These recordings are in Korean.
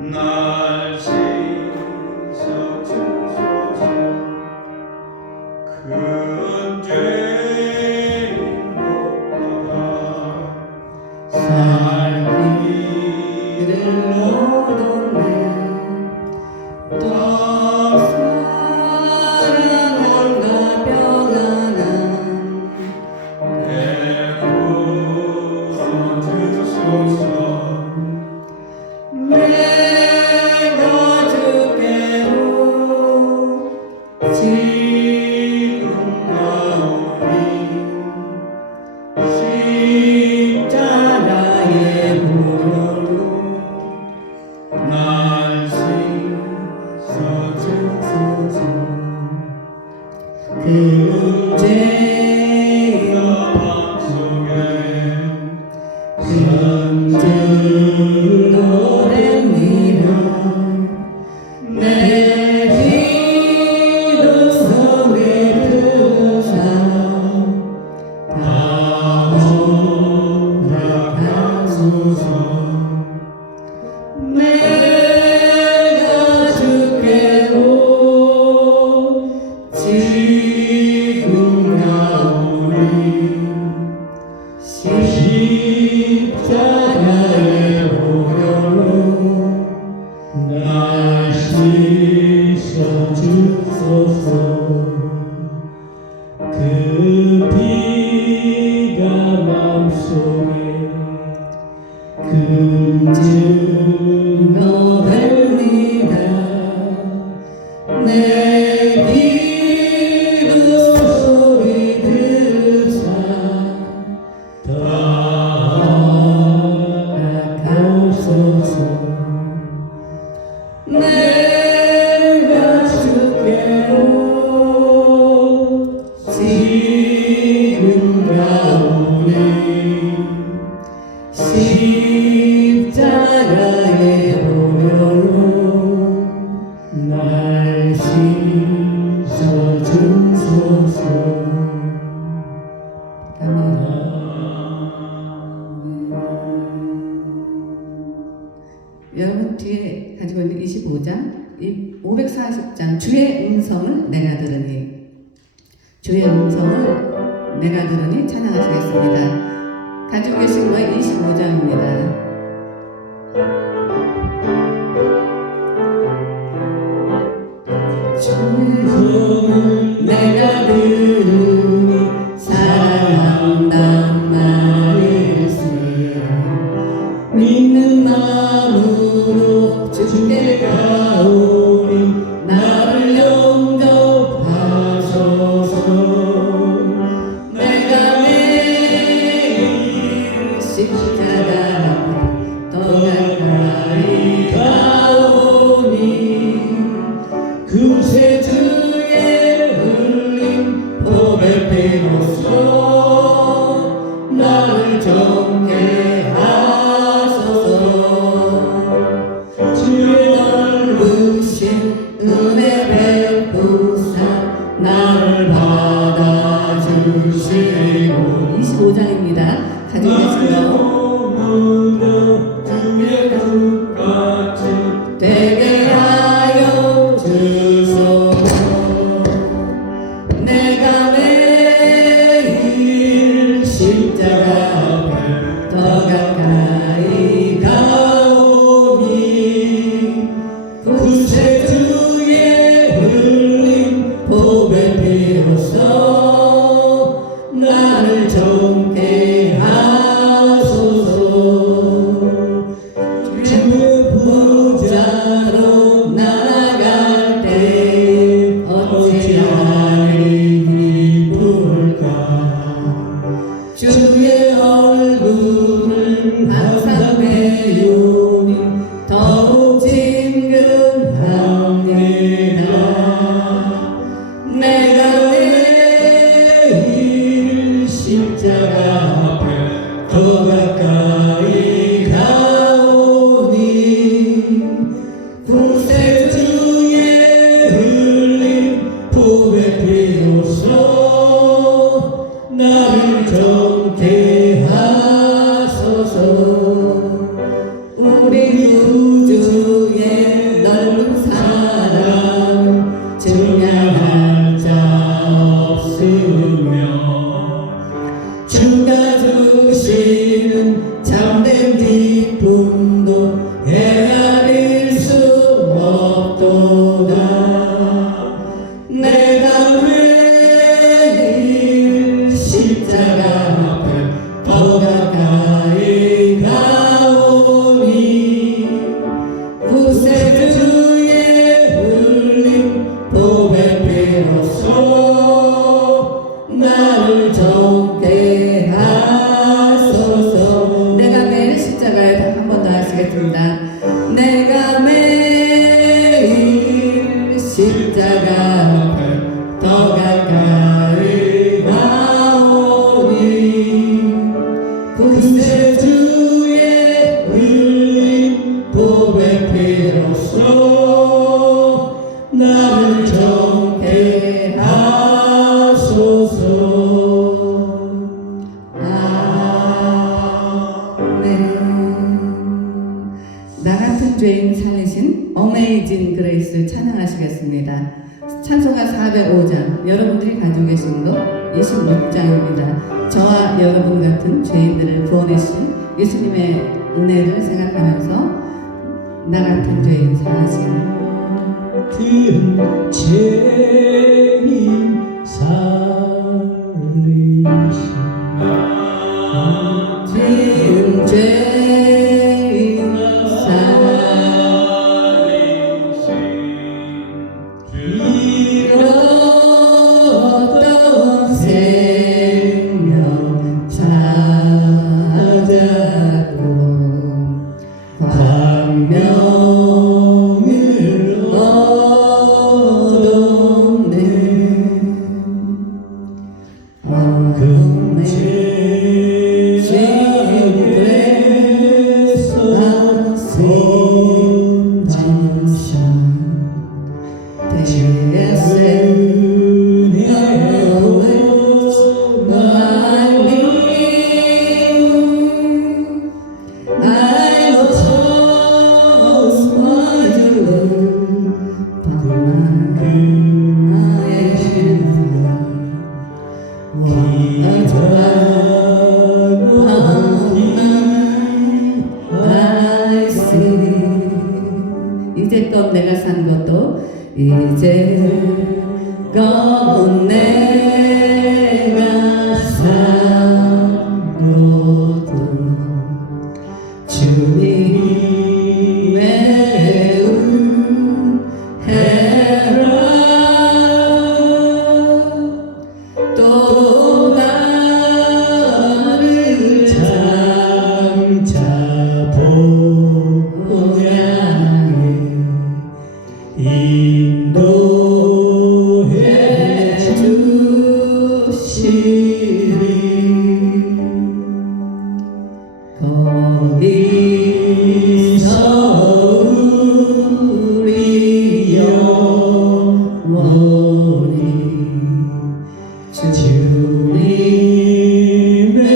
날 씻어주소서. 큰 죄인 못보다 살기를 얻었네. 더 사랑한다 평안한 베풀어주소서. 내가 주께로 지금 나오니 십자가의 보혈로 날 씻어주소서. 그 죄가 맘속에 흔들어 댑니다. 내 기도 속에 들으사 다 허락하소서. 내가 주께로 지금 나오니 십자가의 보혈로 날 씻어주소서. 그 피가 맘속에 금증거 됩니다. 내 기도 소리 들으사 다 허락하소서. 내가 주께로 지금 가오니 십자가의 보혈로 날 씻어주소서. 여러분 뒤에 가지고 있는 25장, 540장 주의 음성을 내가 들으니, 주의 음성을 내가 들으니 찬양하시겠습니다. 가지고 계신 거 25장입니다. 주의 음성을 내가 들으니 사랑한단 말일세. 믿는 마음으로 주께 가오니 나를 용접하소서. 내가 매일 십자가 앞에 더 가까이 가오니 구세주 구세주의 흘린 보배 피로써 나를 정케 하소서. 내가 매일 십자가에 한 번 더 하시겠습니다. 내가 매일 십자가 앞에 더 가까이 가오니 구세주의 흘린 보배 피로써 나를 정케 하소서. 나 같은 죄인 살리신 어메이징 그레이스 찬양하시겠습니다. 찬송가 405장, 여러분들이 가지고 계신 거 26장입니다. 저와 여러분 같은 죄인들을 구원해주신 예수님의 은혜를 생각하면서 나 같은 죄인 살리신 큰 죄인 살리신 진 죄인 잃었던 생명 찾았고 광명을 얻었네. 큰 죄에서 손장사 이제껏 내가 산 것도 이제껏 내가 산 것도 주님의 은혜라. 또 나를 장차 보향에 인도해 주시리. 거기서 우리 영원히 주님의 은혜로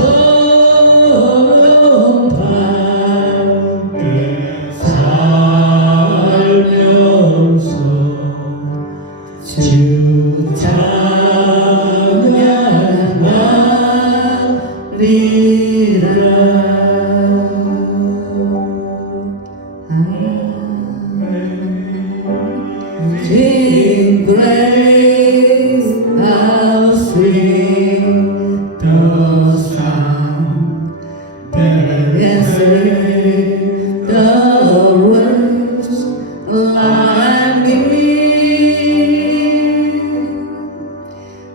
해처럼 밝게 살면서 주 찬양하리라. In grace I'll sing the song that answers the words like me.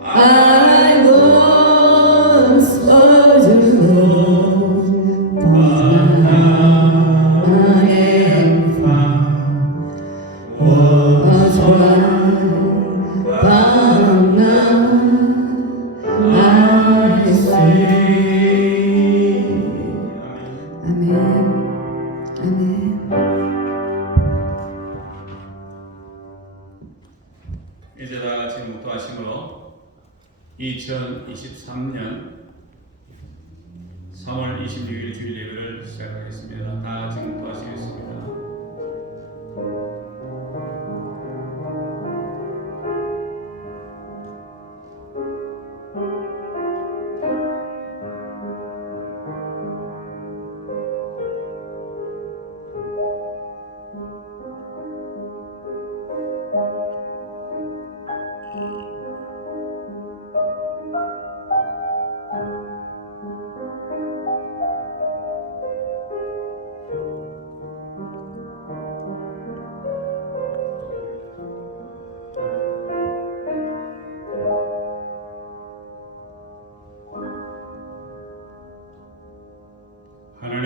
I once was alone, but now I am found. Was blind, but now I see. 아멘. 아멘. 이제 다 같이 묵도하심으로 2023년 3월 26일 주일 예배를 시작하겠습니다. 다 같이 묵도하시겠습니다.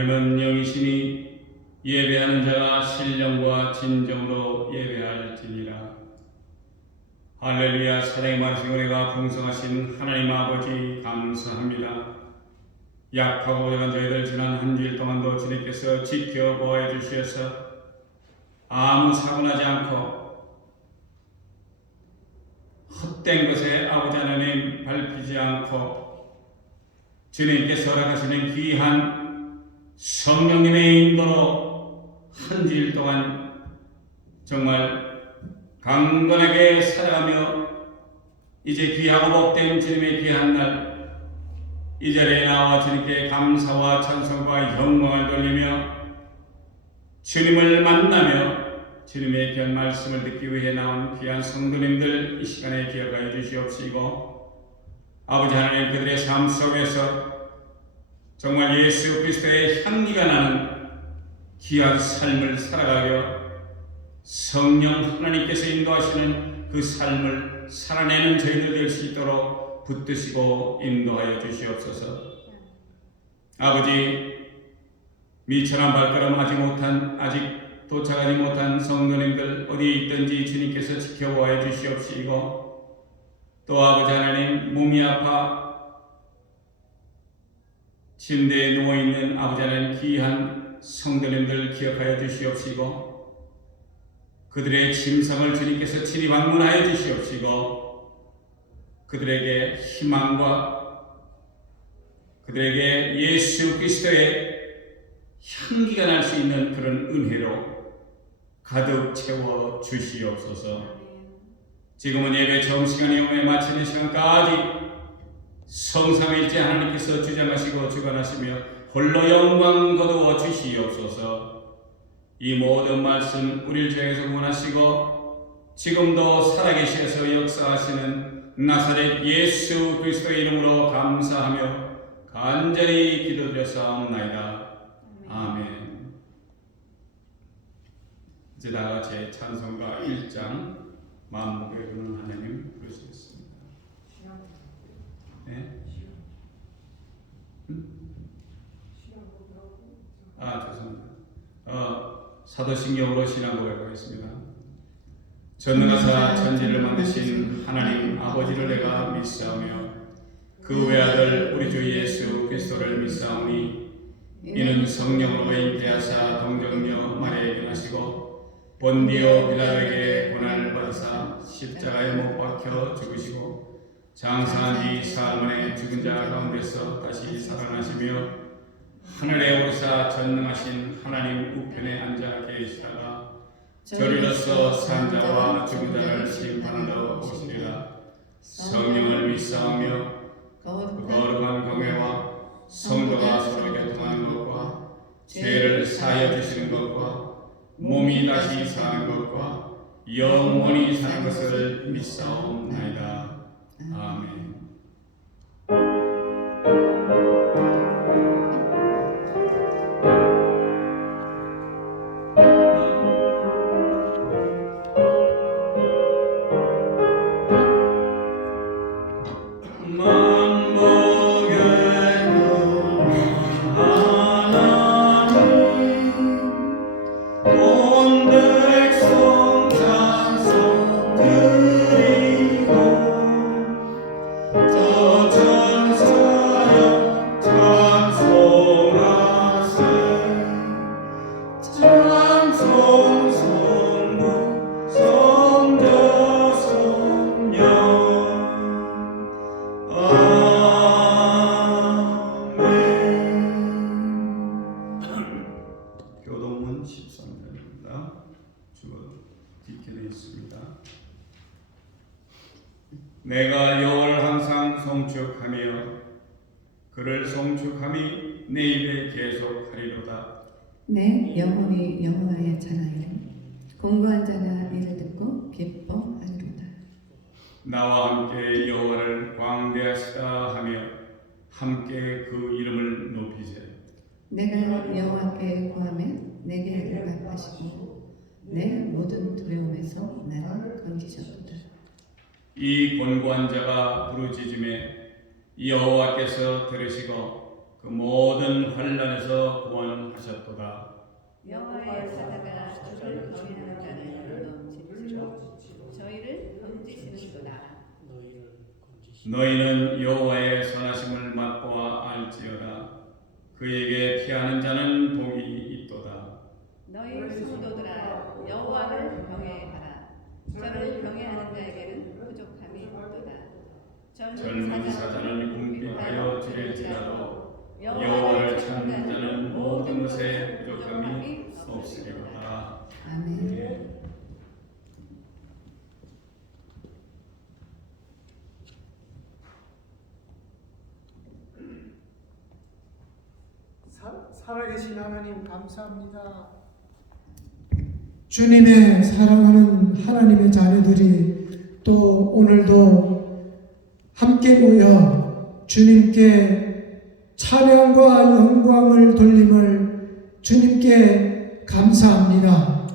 하나님은 영이시니 예배하는 자가 신령과 진정으로 예배할지니라. 할렐루야. 사랑의 많으신 은혜가 풍성하신 하나님 아버지 감사합니다. 약하고 부족한 저희들 지난 한 주일 동안도 주님께서 지켜보아 주셔서 아무 사고 나지 않고 헛된 것에 아버지 하나님 밟히지 않고 주님께서 허락하시는 귀한 성령님의 인도로 한 주일 동안 정말 강건하게 살아가며 이제 귀하고 복된 주님의 귀한 날 이 자리에 나와 주님께 감사와 찬송과 영광을 돌리며 주님을 만나며 주님의 귀한 말씀을 듣기 위해 나온 귀한 성도님들 이 시간에 기억하여 주시옵시고 아버지 하나님 그들의 삶 속에서 정말 예수 그리스도의 향기가 나는 귀한 삶을 살아가며 성령 하나님께서 인도하시는 그 삶을 살아내는 저희들 될 수 있도록 붙드시고 인도하여 주시옵소서. 아버지 미천한 발걸음 아직 도착하지 못한 성도님들 어디에 있든지 주님께서 지켜보아 주시옵시고 또 아버지 하나님 몸이 아파 침대에 누워있는 아버지 하나님 귀한 성도님들 기억하여 주시옵시고 그들의 침상을 주님께서 친히 방문하여 주시옵시고 그들에게 희망과 그들에게 예수 그리스도의 향기가 날 수 있는 그런 은혜로 가득 채워 주시옵소서. 지금은 예배 정시간이 오에 마치는 시간까지 성삼일째 하나님께서 주장하시고 주관하시며 홀로 영광 거두어 주시옵소서. 이 모든 말씀 우리를 통해서 원하시고 지금도 살아계셔서 역사하시는 나사렛 예수 그리스도의 이름으로 감사하며 간절히 기도드렸사옵나이다. 아멘. 이제 다 같이 찬송가 1장 마음먹에 부르는 하나님 부르시겠습니다. 네? 죄송합니다. 사도신경으로 신앙고백 하겠습니다. 전능하사 천지를 만드신 하나님 아버지를 내가 믿사오며 그 외아들 우리 주 예수 그리스도를 믿사오니 이는 성령으로 잉태하사 동정녀 마리아에게 나시고 본디오 빌라도에게 고난을 받으사 십자가에 못 박혀 죽으시고 장사한 뒤 사흘 만에 죽은 자 가운데서 다시 살아나시며 하늘에 오르사 전능하신 하나님 우편에 앉아 계시다가 저리로서 산 자와 죽은 자를 심판하러 오시리라. 성령을 믿사오며 거룩한 공회와 성도가 서로 교통하는 것과 죄를 사하여 주시는 것과 몸이 다시 사는 것과 영원히 사는 것을 믿사옵나이다. 아멘. 내가 여호와를 항상 송축하며 그를 송축함이 내 입에 계속하리로다. 내 영혼이 여호와의 찬양이라 공부한 자가 이를 듣고 기뻐하리로다. 나와 함께 여호와를 광대하시다 하며 함께 그 이름을 높이세. 내가 여호와께 구하며 내게 응답하시고 내 모든 두려움에서 나를 건지셨도다. 이 곤고한 자가 부르짖음에 여호와께서 들으시고 그 모든 환난에서 구원하셨도다. 여호와의 사자가 저를 경외하는 자를 지치고 저희를 건지시는도다. 너희는 여호와의 선하심을 맛보아 알지어다. 그에게 피하는 자는 복이 있도다. 너희 성도들아 여호와를 경외하라. 저를 경외하는 자에게는 부족함이 없도다. 젊은 사자는 궁핍하여 지낼지라도 여호와를 찾는 자는 모든 것에 부족함이 없으리로다. 아멘. 살아계신 하나님 감사합니다. 주님의 사랑하는 하나님의 자녀들이 또 오늘도 함께 모여 주님께 찬양과 영광을 돌림을 주님께 감사합니다.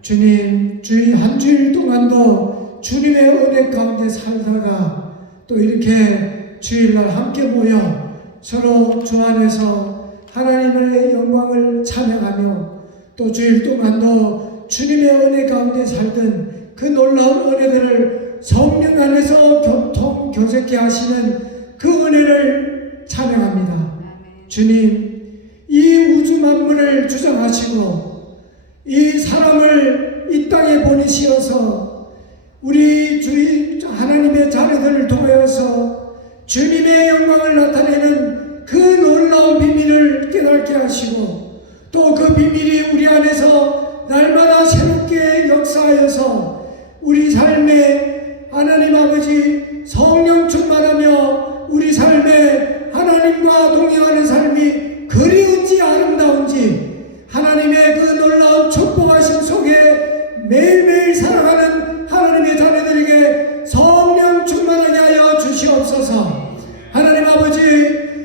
주님, 한 주일 동안도 주님의 은혜 가운데 살다가 또 이렇게 주일날 함께 모여 서로 주 안에서 하나님의 영광을 찬양하며 또 주일 동안도 주님의 은혜 가운데 살던 그 놀라운 은혜들을 성령 안에서 교통교제케 하시는 그 은혜를 찬양합니다. 주님, 이 우주 만물을 주장하시고 이 사람을 이 땅에 보내시어서 우리 주의 하나님의 자녀들을 통하여서 주님의 영광을 나타내는 그 놀라운 비밀을 깨닫게 하시고 또 그 비밀이 우리 안에서 날마다 새롭게 역사하여서 우리 삶에 하나님 아버지 성령 충만하며 우리 삶에 하나님과 동행하는 삶이 그리 어찌 아름다운지 하나님의 그 놀라운 축복하심 속에 매일매일 살아가는 하나님의 자녀들에게 성령 충만하게 하여 주시옵소서. 하나님 아버지,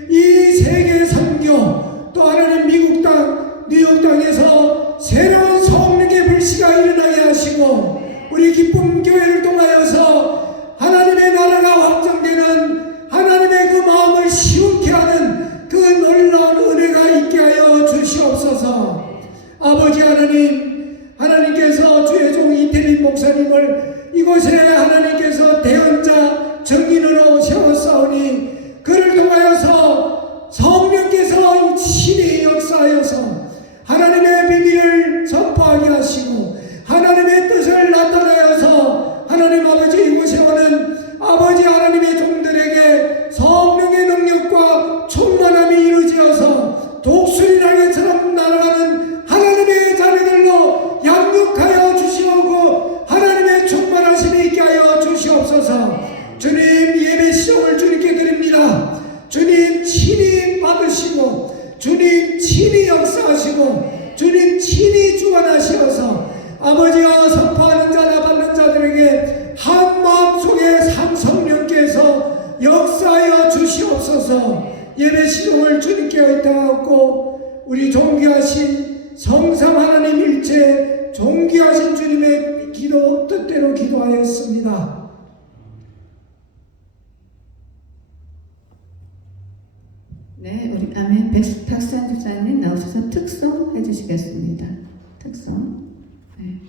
이 세계 선교 또 하나님 미국 땅 뉴욕 땅에서 새로운 성령의 불씨가 일어나게 하시고 우리 기쁨 교회를 통하여서 하나님의 나라가 확장되는 하나님의 그 마음을 시원케 하는 그 놀라운 은혜가 있게 하여 주시옵소서. 아버지 하나님, 하나님께서 주의 종 이태민 목사님을 이곳에 하나님께서 대언자 정인으로 세웠사오니 그를 통하여서 성령께서 친히 역사하여서 하나님의 비밀을 선포하게 하시고 하나님의 뜻을 나타내어서 하나님 아버지 이곳에 오는 아버지 하나님의 종들에게 성령의 능력과 충만함이 이루어져서 독수리 날개처럼 날아가는 하나님의 자녀들로 양육하여 주시오고 하나님의 충만하심이 있게 하여 주시옵소서. 주님, 예배 시종을 주님께 드립니다. 주님 친히 받으시고 주님 친히 역사하시고 주님 친히 주관하시어서 아버지와 선포하는 자나 받는 자들에게 한 마음속에 성령께서 역사하여 주시옵소서. 예배 시종을 주님께 의탁하고 우리 존귀하신 성삼 하나님 일체 존귀하신 주님의 기도 뜻대로 기도하였습니다. 네, 우리 아멘. 박수환 집사님 나오셔서 특송 해주시겠습니다. 특송. 네.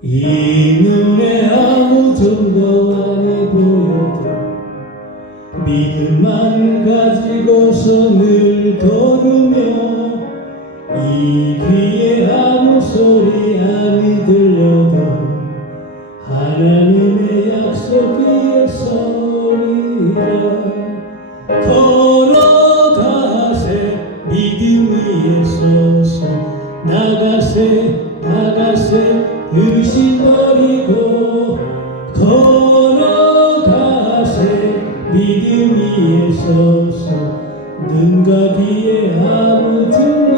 이 눈에 아무 증거 안이 보여도 믿음만 가지고서 늘 걸으며 이 귀에 아무 소리 안이 들려도 하나님의 약속 위에 서리라. 걸어가세 믿음 위에 서서 나가세 의심 버리고 걸어가세 믿음 위에 서서 눈과 귀에 아무 증거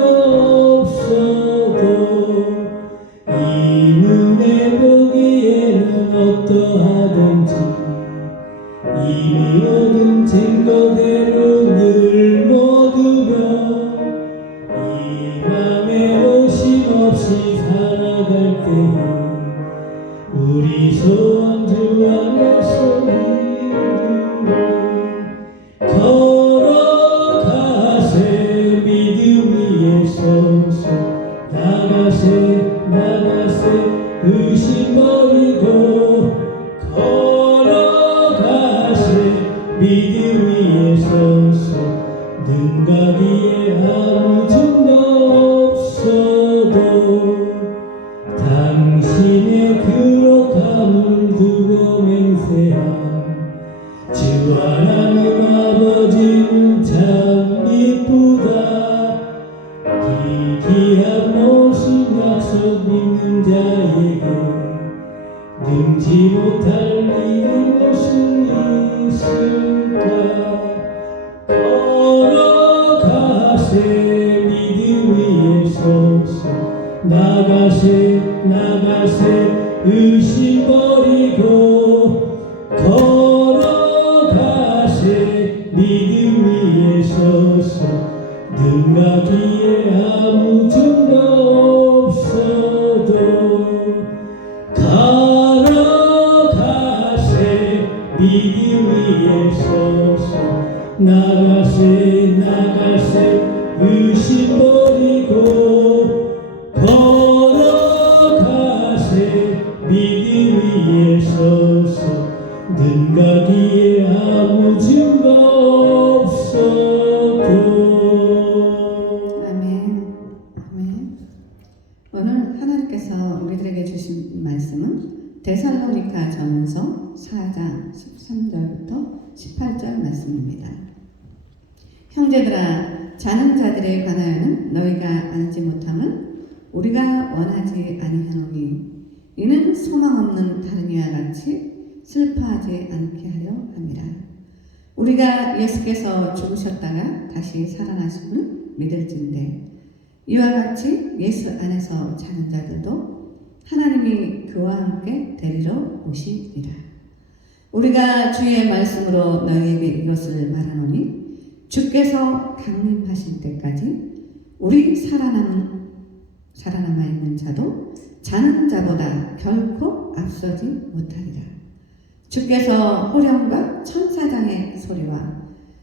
없어도 이 눈에 보기에는 어떠하든지 이미 얻은 증거대로 늘 모두며 이 맘에 오심 없이 살아갈 때에 우리 소원 주 안에서 이루리 걸어가세 믿음 위에 서서 나가세 의심 버리고 걸어가세 믿음 위에 서서 눈과 귀에 아무 증거 없어도 당신의 그룩함을 두고 맹세한 주 하나님 아버지는 참 이쁘다 기이한 모습 약속 믿는 자에게 능지 못할 일이 무슨 있을까 걸어가세 믿음 위에 서서 나가세 의심 버리고 걸어가세 믿음 위에 서서 눈과 귀에 아무 증거 없어도 걸어가세 믿음 위에 서서 나가세 의심 버리고 걸어가세 믿음 위에 서서 눈과 귀에 아무 증거 없어도 아멘. 아멘. 오늘 하나님께서 우리들에게 주신 말씀은 데살로니가 전서 4장 13절부터 18절 말씀입니다. 형제들아, 자는 자들에 관하여는 너희가 알지 못함을 우리가 원하지 아니하노니 이는 소망 없는 다른 이와 같이 슬퍼하지 않게 하려 함이라. 우리가 예수께서 죽으셨다가 다시 살아나심을 믿을진대 이와 같이 예수 안에서 자는 자들도 하나님이 그와 함께 데리러 오시리라. 우리가 주의 말씀으로 너희에게 이것을 말하노니 주께서 강림하실 때까지 우리 살아남아 있는 자도 자는 자보다 결코 앞서지 못하리라. 주께서 호령과 천사장의 소리와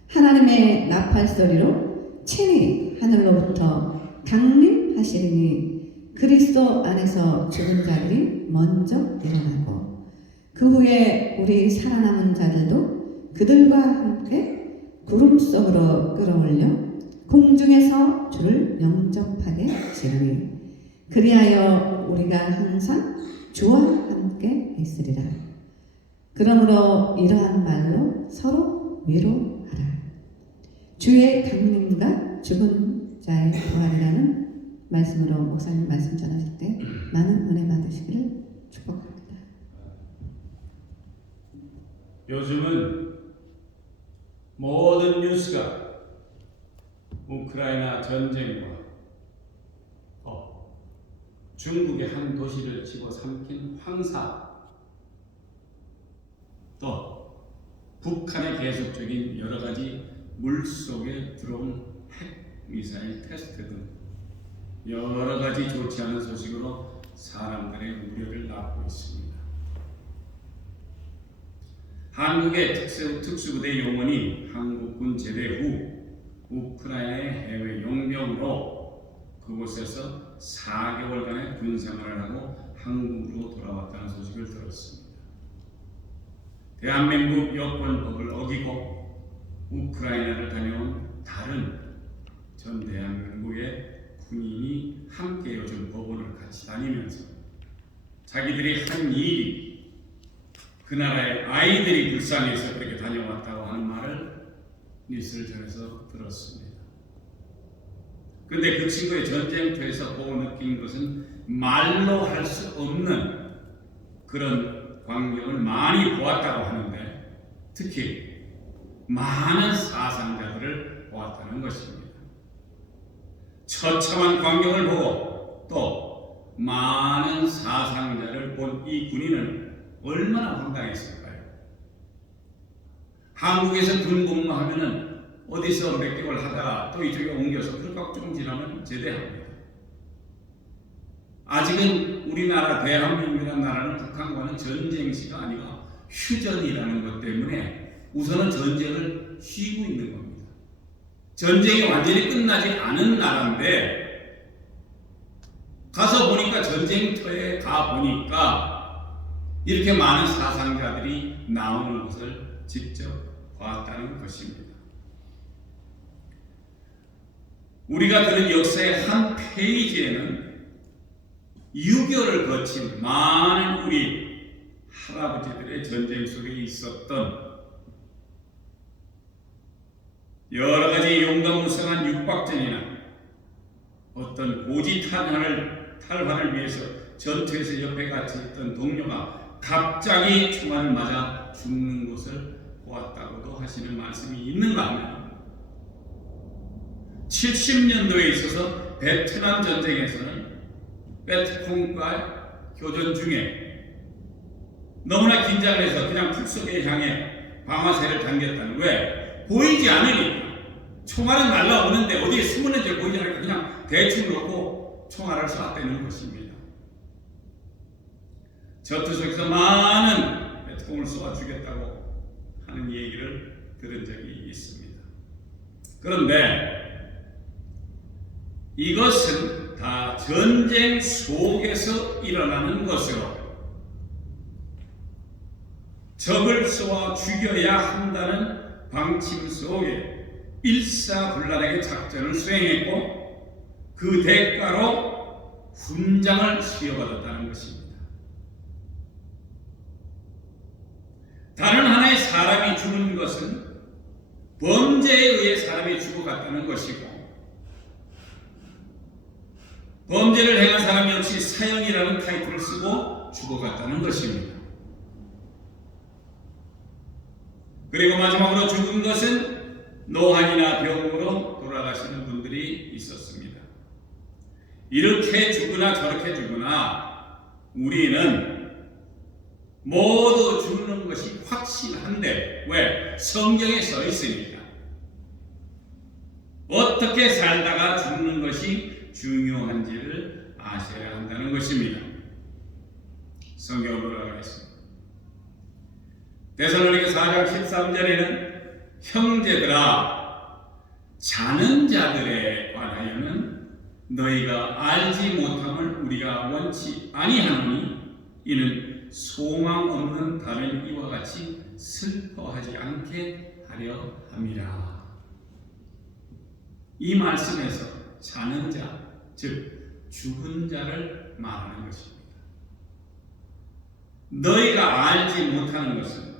하나님의 나팔 소리로 친히 하늘로부터 강림하시리니 그리스도 안에서 죽은 자들이 먼저 일어나고 그 후에 우리 살아남은 자들도 그들과 함께 구름 속으로 끌어올려 공중에서 주를 영접하게 지르니 그리하여 우리가 항상 주와 함께 있으리라. 그러므로 이러한 말로 서로 위로하라. 주의 강림과 죽은 자의 부활이라는 말씀으로 목사님 말씀 전하실 때 많은 은혜 받으시기를 축복합니다. 요즘은 모든 뉴스가 우크라이나 전쟁과 중국의 한 도시를 집어삼킨 황사, 또 북한의 계속적인 여러 가지 물속에 들어온 핵 미사일 테스트 등 여러 가지 좋지 않은 소식으로 사람들의 우려를 낳고 있습니다. 한국의 특수부대 용원이 한국군 제대 후 우크라이나의 해외 용병으로 그곳에서 4개월간의 군생활을 하고 한국으로 돌아왔다는 소식을 들었습니다. 대한민국 여권법을 어기고 우크라이나를 다녀온 다른 전 대한민국의 군인이 함께 요즘 법원을 같이 다니면서 자기들이 한 일이 그 나라의 아이들이 불쌍해서 그렇게 다녀왔다고 하는 말을 뉴스를 전해서 들었습니다. 근데 그 친구의 전쟁터에서 보고 느낀 것은 말로 할 수 없는 그런 광경을 많이 보았다고 하는데 특히 많은 사상자들을 보았다는 것입니다. 처참한 광경을 보고 또 많은 사상자를 본 이 군인은 얼마나 황당했을까요? 한국에서 군 복무하면은 어디서 몇 개월 하다가 또 이쪽에 옮겨서 그렇게 좀 지나면 제대합니다. 아직은 우리나라 대한민국이라는 나라는 북한과는 전쟁시가 아니고 휴전이라는 것 때문에 우선은 전쟁을 쉬고 있는 겁니다. 전쟁이 완전히 끝나지 않은 나라인데 가서 보니까 전쟁터에 가 보니까 이렇게 많은 사상자들이 나오는 것을 직접 봤다는 것입니다. 우리가 들은 역사의 한 페이지에는 유교를 거친 많은 우리 할아버지들의 전쟁 속에 있었던 여러 가지 용감무성한 육박전이나 어떤 고지 탈환을 위해서 전투에서 옆에 같이 있던 동료가 갑자기 총알을 맞아 죽는 것을 보았다고도 하시는 말씀이 있는가 하면 70년도에 있어서 베트남 전쟁에서는 베트콩과 교전 중에 너무나 긴장을 해서 그냥 풀속에 향해 방아쇠를 당겼다는 왜? 보이지 않으니까 총알은 날라오는데 어디에 숨었는지 보이지 않으니까 그냥 대충 놓고 총알을 쐈다는 것입니다. 전투 속에서 많은 베트콩을 쏘아 죽였다고 하는 얘기를 들은 적이 있습니다. 그런데 이것은 다 전쟁 속에서 일어나는 것으로 적을 쏘아 죽여야 한다는 방침 속에 일사불란하게 작전을 수행했고 그 대가로 훈장을 수여받았다는 것입니다. 다른 하나의 사람이 죽은 것은 범죄에 의해 사람이 죽어갔다는 것이고 범죄를 행한 사람 역시 사형이라는 타이틀을 쓰고 죽어갔다는 것입니다. 그리고 마지막으로 죽은 것은 노환이나 병으로 돌아가시는 분들이 있었습니다. 이렇게 죽으나 저렇게 죽으나 우리는 모두 죽는 것이 확실한데 왜? 성경에 써 있으니까. 어떻게 살다가 죽는 것이 중요한지를 아셔야 한다는 것입니다. 성경으로 돌아가겠습니다. 데살로니가 4장 13절에는 형제들아 자는 자들에 관하여는 너희가 알지 못함을 우리가 원치 아니하노니 이는 소망 없는 다른 이와 같이 슬퍼하지 않게 하려 함이라. 이 말씀에서 자는 자, 즉 죽은 자를 말하는 것입니다. 너희가 알지 못하는 것은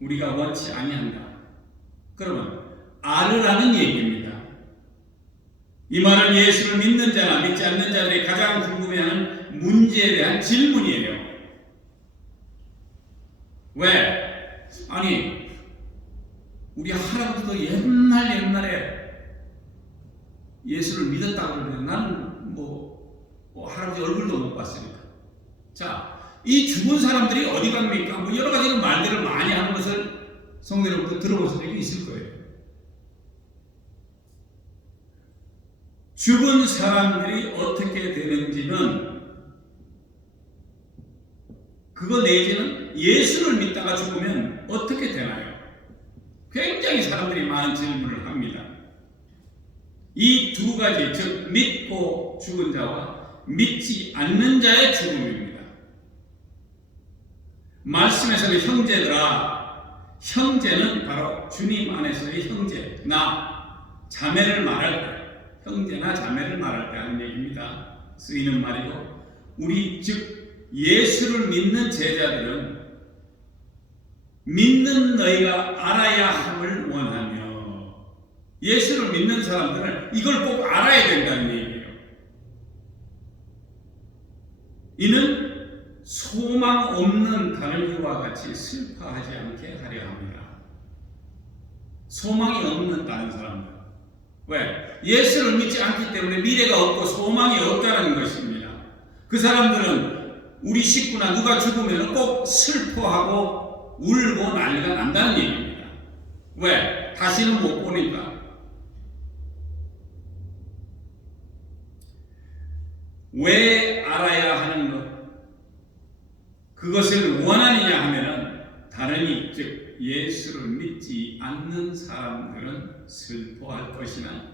우리가 원치 아니한다. 그러면 알으라는 얘기입니다. 이 말은 예수를 믿는 자나 믿지 않는 자들이 가장 궁금해하는 문제에 대한 질문이에요. 왜? 아니 우리 할아버지도 옛날에 예수를 믿었다고 그러는데 나는 할아버지 얼굴도 못 봤으니까. 자, 이 죽은 사람들이 어디 갑니까? 여러 가지 말들을 많이 하는 것을 성도여러분도 들어보신 적이 있을 거예요. 죽은 사람들이 어떻게 되는지는 그거 내지는 예수를 믿다가 죽으면 어떻게 되나요? 굉장히 사람들이 많은 질문을 합니다. 이 두 가지, 즉 믿고 죽은 자와 믿지 않는 자의 죽음입니다. 말씀에서는 형제들아, 형제는 바로 주님 안에서의 형제, 나, 자매를 말할 때, 형제나 자매를 말할 때 하는 얘기입니다. 쓰이는 말이고, 우리 즉 예수를 믿는 제자들은 믿는 너희가 알아야 함을 원하며 예수를 믿는 사람들은 이걸 꼭 알아야 된다는 얘기예요. 이는 소망 없는 다른 이와 같이 슬퍼하지 않게 하려 합니다. 소망이 없는 다른 사람들. 왜? 예수를 믿지 않기 때문에 미래가 없고 소망이 없다는 것입니다. 그 사람들은 우리 식구나 누가 죽으면 꼭 슬퍼하고 울고 난리가 난다는 얘기입니다. 왜? 다시는 못 보니까. 왜 알아야 하는 것? 그것을 원하느냐 하면은 다른 즉 예수를 믿지 않는 사람들은 슬퍼할 것이나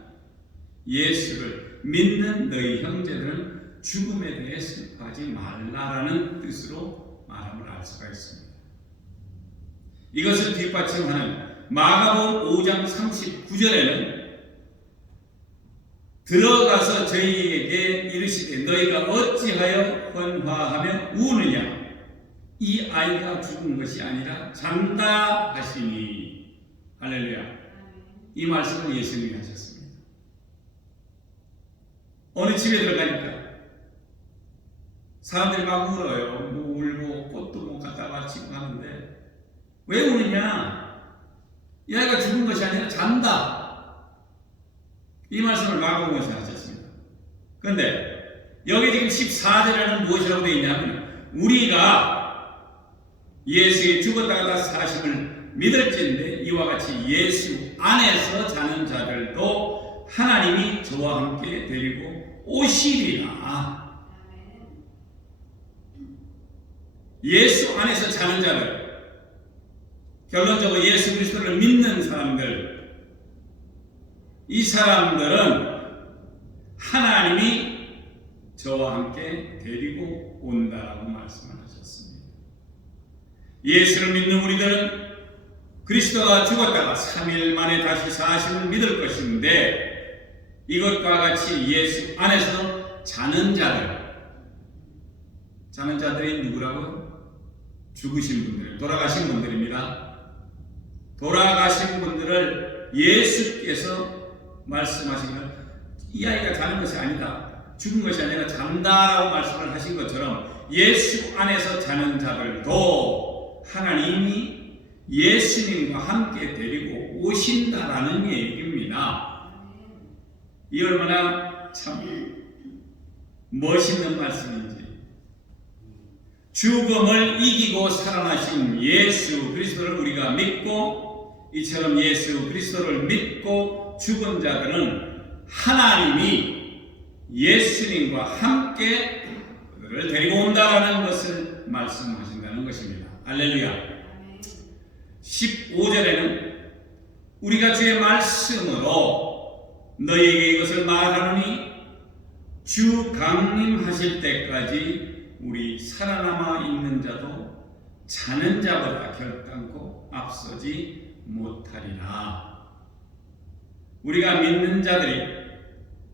예수를 믿는 너희 형제들은 죽음에 대해 슬퍼하지 말라라는 뜻으로 말함을 알 수가 있습니다. 이것을 뒷받침하는 마가복음 5장 39절에는 들어가서 저희에게 이르시되 너희가 어찌하여 헌화하며 우느냐 이 아이가 죽은 것이 아니라 잔다 하시니. 할렐루야. 이 말씀을 예수님이 하셨습니다. 어느 집에 들어가니까 사람들이 막 울어요. 뭐 울고 꽃도 뭐 갖다 바치고 하는데 왜 우느냐? 이 아이가 죽은 것이 아니라 잔다. 이 말씀을 마가복음에서 하셨습니다. 그런데 여기 지금 14절에는 무엇이라고 되어 있냐면 우리가 예수의 죽었다가 다시 사심을 믿을진데 이와 같이 예수 안에서 자는 자들도 하나님이 저와 함께 데리고 오시리라. 예수 안에서 자는 자들, 결론적으로 예수 그리스도를 믿는 사람들, 이 사람들은 하나님이 저와 함께 데리고 온다라고 말씀을 하셨습니다. 예수를 믿는 우리들은 그리스도가 죽었다가 3일 만에 다시 사심을 믿을 것인데 이것과 같이 예수 안에서 자는 자들이 누구라고요? 죽으신 분들, 돌아가신 분들입니다. 돌아가신 분들을 예수께서 말씀하시면 이 아이가 자는 것이 아니다, 죽은 것이 아니라 잔다라고 말씀을 하신 것처럼 예수 안에서 자는 자들도 하나님이 예수님과 함께 데리고 오신다라는 얘기입니다. 이 얼마나 참 멋있는 말씀인지. 죽음을 이기고 살아나신 예수 그리스도를 우리가 믿고 이처럼 예수 그리스도를 믿고 죽은 자들은 하나님이 예수님과 함께 그들을 데리고 온다라는 것을 말씀하신다는 것입니다. 할렐루야. 15절에는 우리가 주의 말씀으로 너희에게 이것을 말하노니 주 강림하실 때까지 우리 살아남아 있는 자도 자는 자보다 결단코 앞서지 못하리라. 우리가 믿는 자들이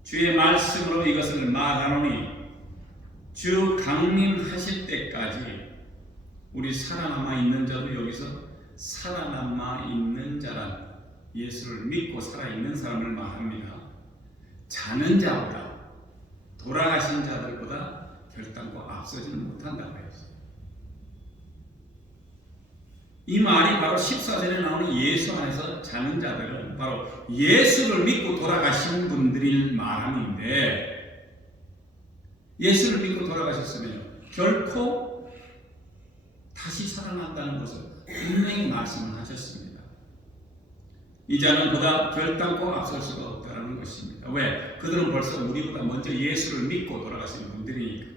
주의 말씀으로 이것을 말하노니 주 강림하실 때까지 우리 살아남아 있는 자도 여기서 살아남아 있는 자란 예수를 믿고 살아있는 사람을 말합니다. 자는 자보다 돌아가신 자들보다 결단코 앞서지는 못한다고 했어요. 이 말이 바로 14절에 나오는 예수 안에서 자는 자들은 바로 예수를 믿고 돌아가신 분들일 말함인데 예수를 믿고 돌아가셨으면 결코 다시 살아난다는 것을 분명히 말씀을 하셨습니다. 이 자는 보다 결단코 앞설 수가 없다는 것입니다. 왜? 그들은 벌써 우리보다 먼저 예수를 믿고 돌아가신 분들이니까.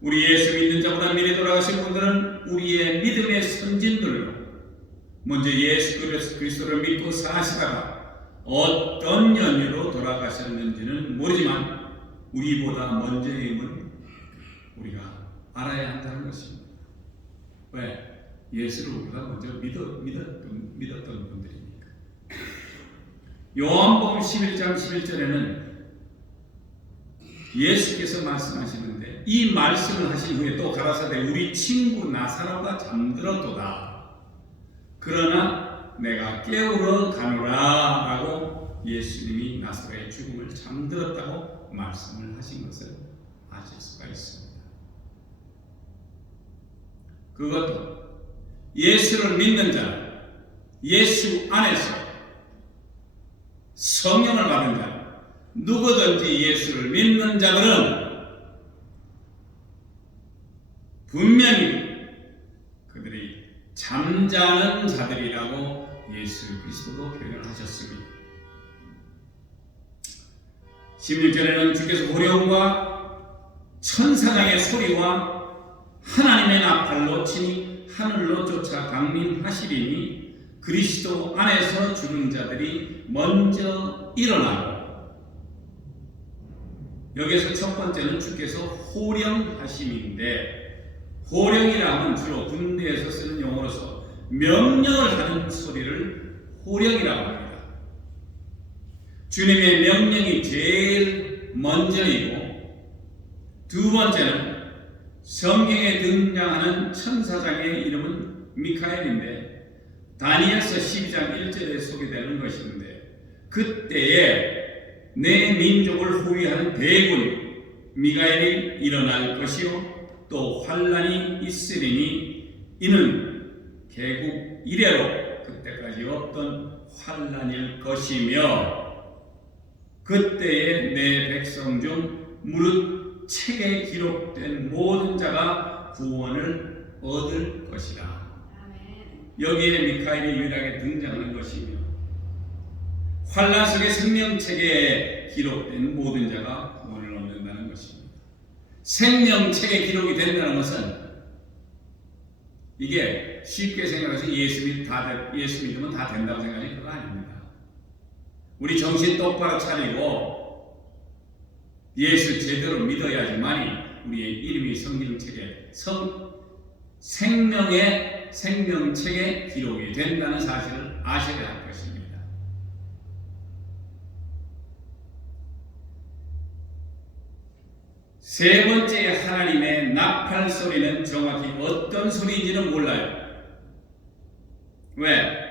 우리 예수 믿는 자보다 미리 돌아가신 분들은 우리의 믿음의 선진들로 먼저 예수 그리스도를 믿고 사시다가 어떤 연유로 돌아가셨는지는 모르지만 우리보다 먼저임을 우리가 알아야 한다는 것입니다. 왜? 예수를 우리가 먼저 믿었던 분들이니까. 요한복음 11장 11절에는 예수께서 말씀하시는데 이 말씀을 하신 후에 또 가라사대 우리 친구 나사로가 잠들었도다. 그러나 내가 깨우러 가노라 라고 예수님이 나사로의 죽음을 잠들었다고 말씀을 하신 것을 아실 수가 있습니다. 그것도 예수를 믿는 자, 예수 안에서 성령을 받은 자, 누구든지 예수를 믿는 자들은 분명히 그들이 잠자는 자들이라고 예수 그리스도도 표현을 하셨습니다. 16절에는 주께서 호령과 천사장의 소리와 하나님의 나팔로 치니 하늘로 쫓아 강림하시리니 그리스도 안에서 죽은 자들이 먼저 일어나고, 여기서 첫 번째는 주께서 호령하심인데, 호령이라 하면 주로 군대에서 쓰는 용어로서 명령을 하는 소리를 호령이라고 합니다. 주님의 명령이 제일 먼저이고, 두 번째는 성경에 등장하는 천사장의 이름은 미카엘인데 다니엘서 12장 1절에 소개되는 것인데, 그때에 내 민족을 호위하는 대군 미가엘이 일어날 것이요 또 환란이 있으리니 이는 개국 이래로 그때까지 없던 환란일 것이며, 그때에 내 백성 중 무릇 책에 기록된 모든 자가 구원을 얻을 것이라. 여기에 미카엘이 유일하게 등장하는 것이며, 환란 속의 생명책에 기록된 모든 자가 구원을 얻는다는 것입니다. 생명책에 기록이 된다는 것은 이게 쉽게 생각해서 예수 믿으면 다 된다고 생각하는 그거 아닙니다. 우리 정신 똑바로 차리고 예수 제대로 믿어야지만이 우리의 이름이 생명책에 기록이 된다는 사실을 아셔야 할 것입니다. 세 번째 하나님의 나팔 소리는 정확히 어떤 소리인지는 몰라요. 왜?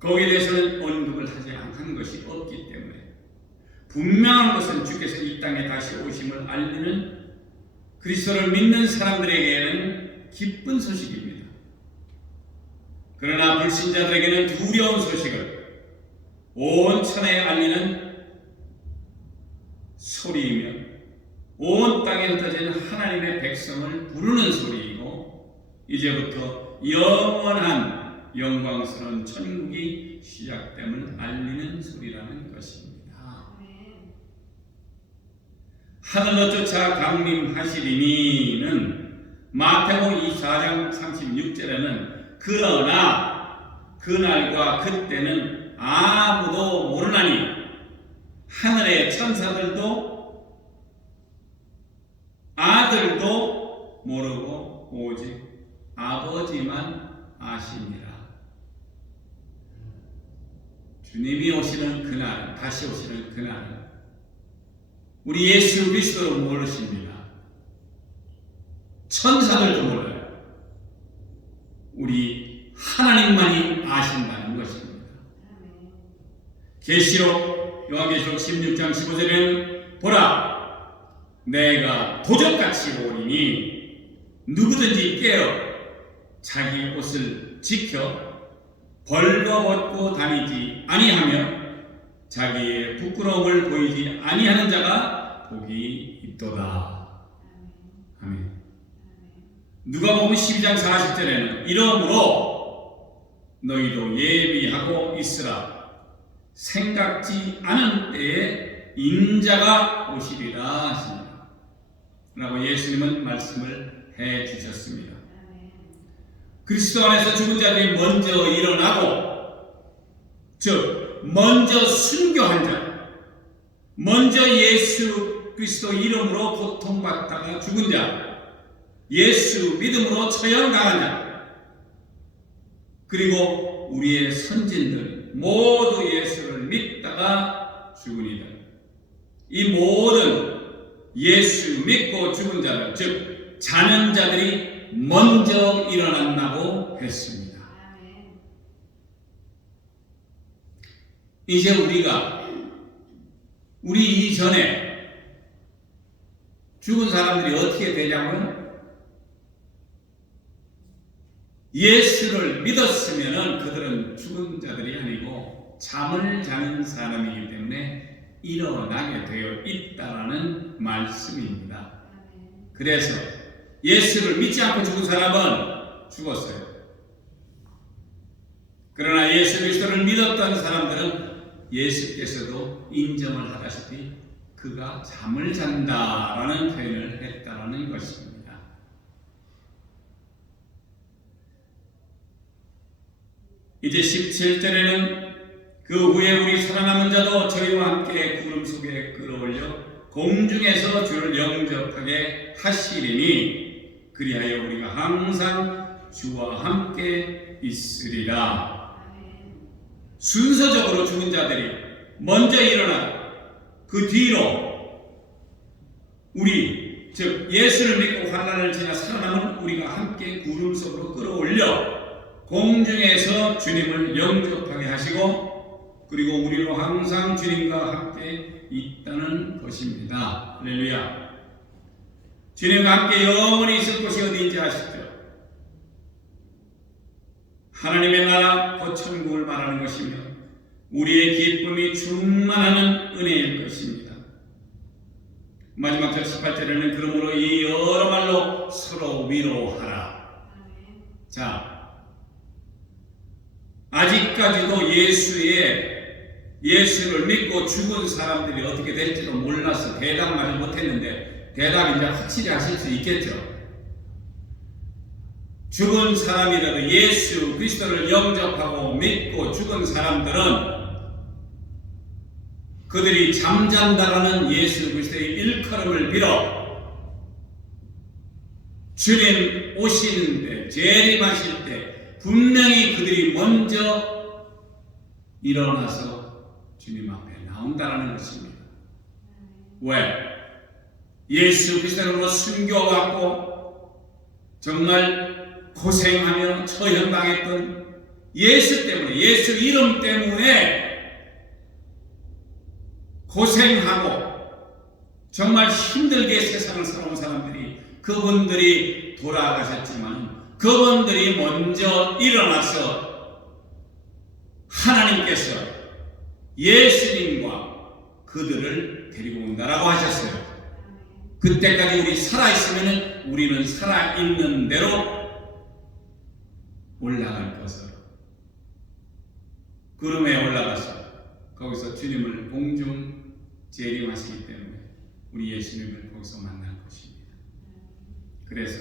거기에 대해서는 언급을 하지 않은 것이 없기 때문에. 분명한 것은 주께서 이 땅에 다시 오심을 알리는 그리스도를 믿는 사람들에게는 기쁜 소식입니다. 그러나 불신자들에게는 두려운 소식을 온 천하에 알리는 소리이며, 온 땅에 흩어진 하나님의 백성을 부르는 소리이고, 이제부터 영원한 영광스러운 천국이 시작됨을 알리는 소리라는 것입니다. 하늘로 쫓아 강림하시리니는 마태복음 24장 36절에는 그러나 그날과 그때는 아무도 모르나니 하늘의 천사들도 아들도 모르고 오직 아버지만 아시니라. 주님이 오시는 그날, 다시 오시는 그날은 우리 예수 그리스도를 모르십니다. 천사들도 몰라요. 우리 하나님만이 아신다는 것입니다. 계시록 요한계시록 16장 15절에는 보라 내가 도적같이 오리니 누구든지 깨어 자기 옷을 지켜 벌거벗고 다니지 아니하며 자기의 부끄러움을 보이지 아니하는 자가 복이 있도다. 아멘. 누가복음 12장 40절에는 이러므로 너희도 예비하고 있으라. 생각지 않은 때에 인자가 오시리라 하십니다. 라고 예수님은 말씀을 해 주셨습니다. 그리스도 안에서 죽은 자들이 먼저 일어나고, 즉 먼저 순교한 자, 먼저 예수 그리스도 이름으로 고통받다가 죽은 자, 예수 믿음으로 처형당한 자, 그리고 우리의 선진들 모두 예수를 믿다가 죽은 이들, 이 모든 예수 믿고 죽은 자들, 즉 자는 자들이 먼저 일어난다고 했습니다. 이제 우리 이전에 죽은 사람들이 어떻게 되냐면 예수를 믿었으면 그들은 죽은 자들이 아니고 잠을 자는 사람이기 때문에 일어나게 되어 있다라는 말씀입니다. 그래서 예수를 믿지 않고 죽은 사람은 죽었어요. 그러나 예수 그리스도를 믿었던 사람들은 예수께서도 인정을 하다시피 그가 잠을 잔다라는 표현을 했다라는 것입니다. 이제 17절에는 그 후에 우리 살아남은 자도 저희와 함께 구름 속에 끌어올려 공중에서 주를 영접하게 하시리니 그리하여 우리가 항상 주와 함께 있으리라. 순서적으로 죽은 자들이 먼저 일어나고 그 뒤로 우리 즉 예수를 믿고 환난을 지나 살아남은 우리가 함께 구름 속으로 끌어올려 공중에서 주님을 영접하게 하시고 그리고 우리로 항상 주님과 함께 있다는 것입니다. 할렐루야. 주님과 함께 영원히 있을 곳이 어디인지 아시죠? 하나님의 나라 곧 천국을 말하는 것이며 우리의 기쁨이 충만하는 은혜일 것입니다. 마지막 절 18절에는 그러므로 이 여러 말로 서로 위로하라. 자, 아직까지도 예수를 믿고 죽은 사람들이 어떻게 될지도 몰라서 대답만을 못했는데 대답 이제 확실히 하실 수 있겠죠. 죽은 사람이라도 예수 그리스도를 영접하고 믿고 죽은 사람들은 그들이 잠잔다라는 예수 그리스도의 일컬음을 빌어 주님 오시는데 재림하실 때 분명히 그들이 먼저 일어나서 주님 앞에 나온다라는 것입니다. 왜? 예수 그리스도로 순교받고 정말 고생하며 처형당했던 예수 때문에, 예수 이름 때문에 고생하고 정말 힘들게 세상을 살아온 사람들이 그분들이 돌아가셨지만 그분들이 먼저 일어나서 하나님께서 예수님과 그들을 데리고 온다라고 하셨어요. 그때까지 우리 살아있으면 우리는 살아있는 대로 올라갈 것으로 구름에 올라가서 거기서 주님을 공중 재림하시기 때문에 우리 예수님을 거기서 만날 것입니다. 그래서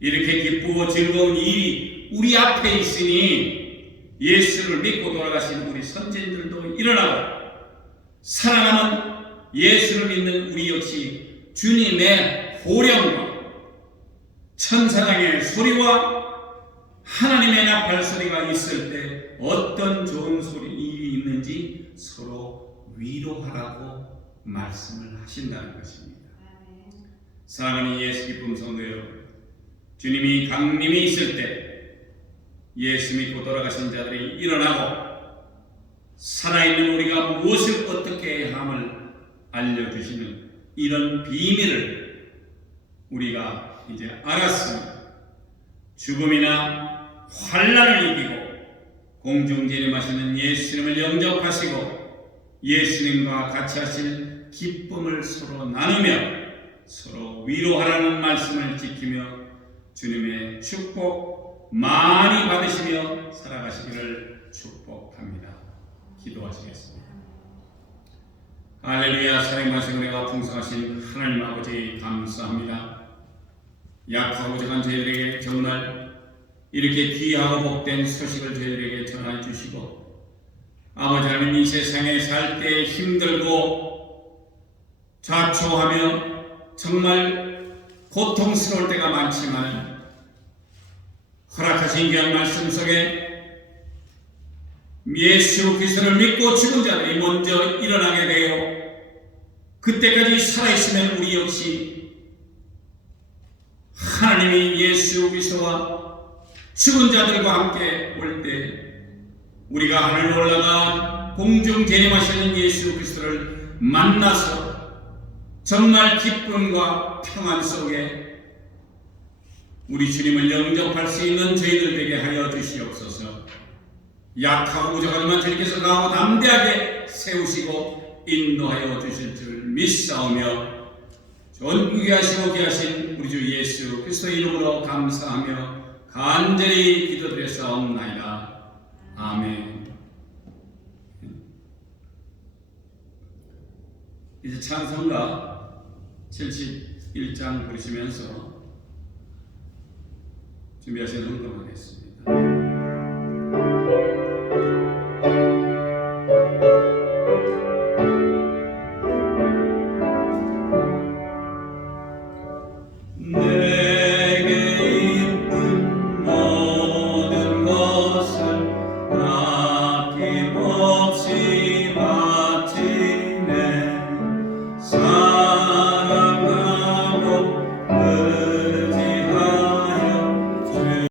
이렇게 기쁘고 즐거운 일이 우리 앞에 있으니 예수를 믿고 돌아가신 우리 선진들도 일어나고 살아남은 예수를 믿는 우리 역시 주님의 호령과 천사장의 소리와 하나님의 나팔 소리가 있을 때 어떤 좋은 일이 있는지 서로 위로하라고 말씀을 하신다는 것입니다. 사랑하는 예수 기쁨 성도 여러분, 주님이 강림이 있을 때 예수 믿고 돌아가신 자들이 일어나고 살아있는 우리가 무엇을 어떻게 해야 함을 알려주시는 이런 비밀을 우리가 이제 알았습니다. 죽음이나 환난을 이기고 공중 재림하시는 예수님을 영접하시고 예수님과 같이 하실 기쁨을 서로 나누며 서로 위로하라는 말씀을 지키며 주님의 축복 많이 받으시며 살아가시기를 축복합니다. 기도하시겠습니다. 할렐루야. 사랑하신 은혜가 풍성하신 하나님 아버지 감사합니다. 약하고 작은 저희들에게 정말 이렇게 귀하고 복된 소식을 저희들에게 전해 주시고 아버지 하나님 이 세상에 살 때 힘들고 좌초하며 정말 고통스러울 때가 많지만 허락하신 귀한 말씀 속에 예수 그리스도를 믿고 죽은 자들이 먼저 일어나게 되어 그때까지 살아있으면 우리 역시 하나님이 예수 그리스도와 죽은 자들과 함께 올 때 우리가 하늘로 올라가 공중 재림하시는 예수 그리스도를 만나서 정말 기쁨과 평안 속에 우리 주님을 영접할 수 있는 저희들 되게 하여 주시옵소서. 약하고 부족하지만 주님께서 강하고 담대하게 세우시고 인도하여 주실 줄 믿사오며 존귀 하시고 귀하신 우리 주 예수 그리스도의 이름으로 감사하며 간절히 기도드렸사옵나이다. 아멘. 이제 찬송가 71장 부르시면서 준비하시는 헌금하겠습니다. 내게 있는 모든 것을 아낌없이